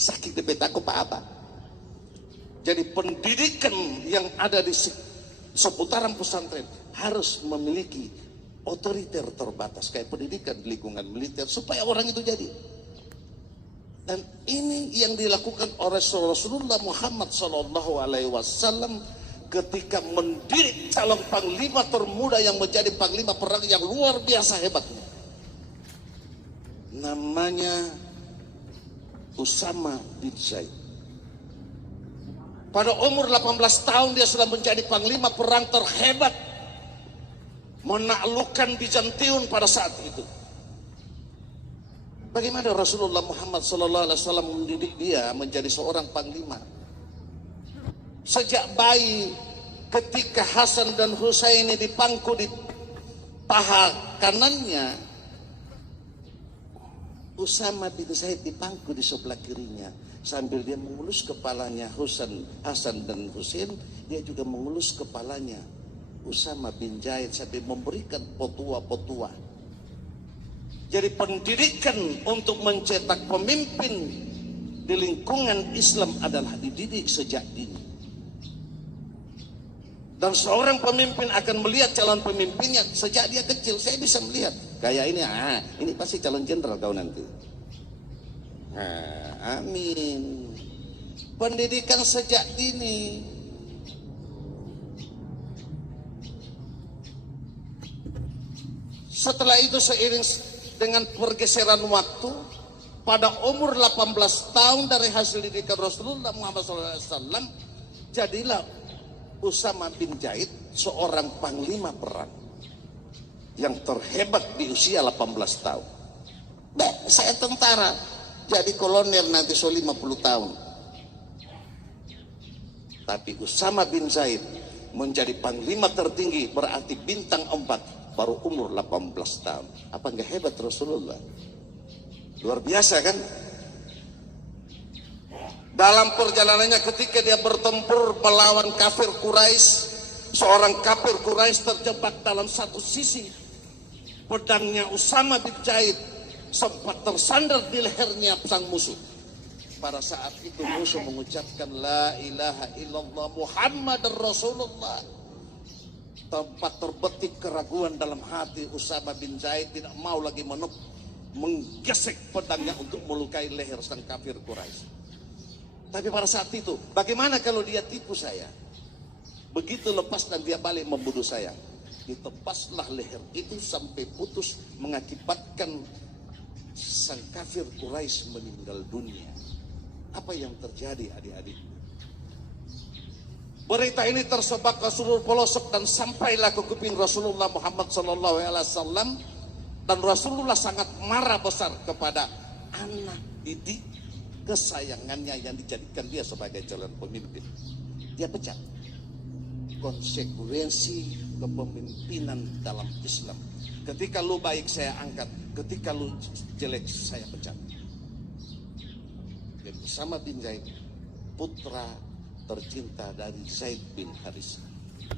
Saking dipetaku apa. Jadi pendidikan yang ada di seputaran pesantren harus memiliki otoriter terbatas kayak pendidikan di lingkungan militer supaya orang itu jadi. Dan ini yang dilakukan oleh Rasulullah Muhammad SAW ketika mendidik calon panglima termuda yang menjadi panglima perang yang luar biasa hebatnya. Namanya Usama bin Zaid. Pada umur 18 tahun dia sudah menjadi panglima perang terhebat, menaklukkan Bizantium pada saat itu. Bagaimana Rasulullah Muhammad SAW mendidik dia menjadi seorang panglima? Sejak bayi ketika Hasan dan Husaini dipangku di paha kanannya, Usama bin Zaid dipangku di sebelah kirinya. Sambil dia mengelus kepalanya Hasan dan Husain, dia juga mengelus kepalanya Usama bin Zaid sambil memberikan potua-potua. Jadi pendidikan untuk mencetak pemimpin di lingkungan Islam adalah dididik sejak dini. Dan seorang pemimpin akan melihat calon pemimpinnya sejak dia kecil. Saya bisa melihat kayak ini pasti calon jenderal kau nanti. Amin. Pendidikan sejak dini. Setelah itu seiring dengan pergeseran waktu, pada umur 18 tahun dari hasil didikan Rasulullah Muhammad SAW, jadilah Usama bin Zaid seorang panglima perang yang terhebat di usia 18 tahun. Saya tentara, jadi kolonel nanti 50 tahun. Tapi Usama bin Zaid menjadi panglima tertinggi, berarti bintang 4, baru umur 18 tahun. Apa enggak hebat Rasulullah? Luar biasa kan? Dalam perjalanannya ketika dia bertempur melawan kafir Quraisy, seorang kafir Quraisy terjebak dalam satu sisi. Pedangnya Usama bin Zaid sempat tersandar di lehernya sang musuh. Pada saat itu musuh mengucapkan la ilaha illallah Muhammadar Rasulullah. Tempat terbetik keraguan dalam hati Usama bin Zaid, tidak mau lagi menggesek pedangnya untuk melukai leher sang kafir Quraisy. Tapi pada saat itu, bagaimana kalau dia tipu saya? Begitu lepas dan dia balik membunuh saya. Ditepaslah leher itu sampai putus, mengakibatkan sang kafir Quraisy meninggal dunia. Apa yang terjadi adik-adik? Berita ini tersebar ke seluruh pelosok dan sampailah ke kuping Rasulullah Muhammad SAW. Dan Rasulullah sangat marah besar kepada anak didik kesayangannya yang dijadikan dia sebagai calon pemimpin. Dia pecat. Konsekuensi kepemimpinan dalam Islam. Ketika lu baik saya angkat, ketika lu jelek saya pecat. Jadi Usama bin Zaid, putra tercinta dari Zaid bin Haris.